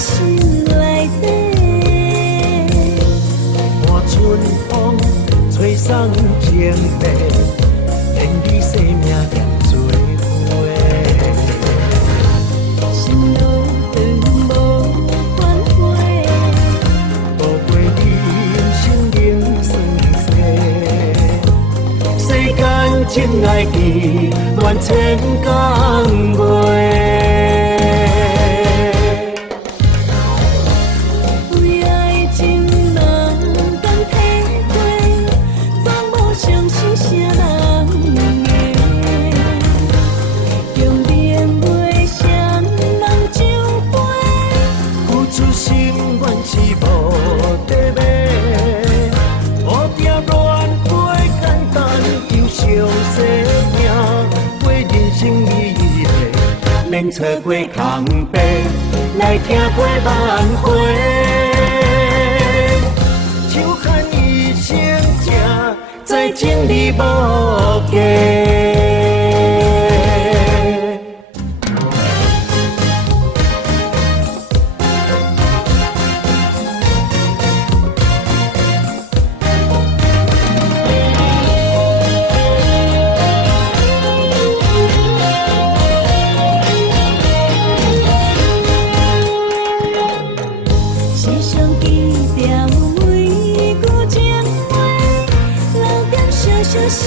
心内底。换春风吹送情地，连你生命也做伙。心路长无反悔，渡过人生冷酸世，世间真爱记，愿千工月。为爱情人甘体会，总无相信啥人会。强忍袂双人酒杯，付出心愿是无底买，乌定乱飞简单又相细命，过人生意义，免错过空白，来听过万回。手牵一生情，再情义无价。时常记条每句情话，留点小小心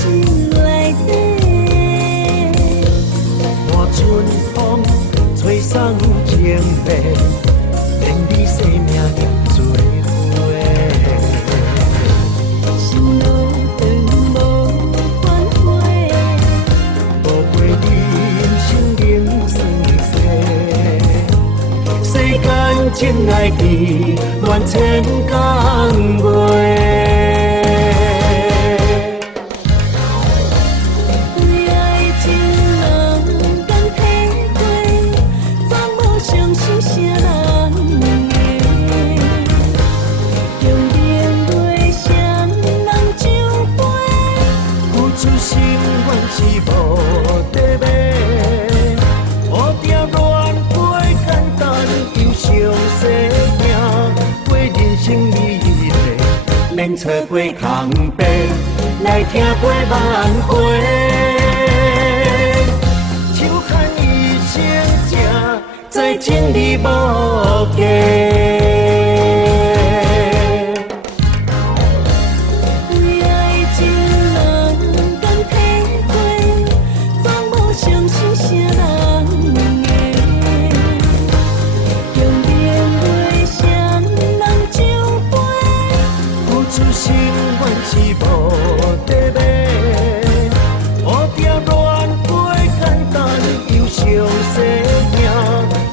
内底。换春风吹送情泪，连你生命也做伙。心路长无反悔，渡过人生冷酸世，世间真爱记，愿千工月。为爱情人甘体会，总无相信啥人会。强忍袂双人酒杯，付出心愿是无底买，乌定乱飞简单又相细命，过人生意义，免错过空白，来听过万回。手牵一生情，再情义无价。为爱情人甘体会，总无相信啥人会。强忍袂双人酒杯，付出心愿是无底买，乌定乱飞简单又相细命，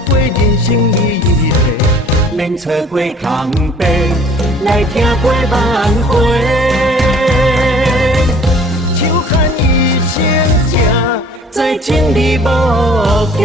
过人生意义，免错过空白，来听过万回。手牵一生情，再情义无价。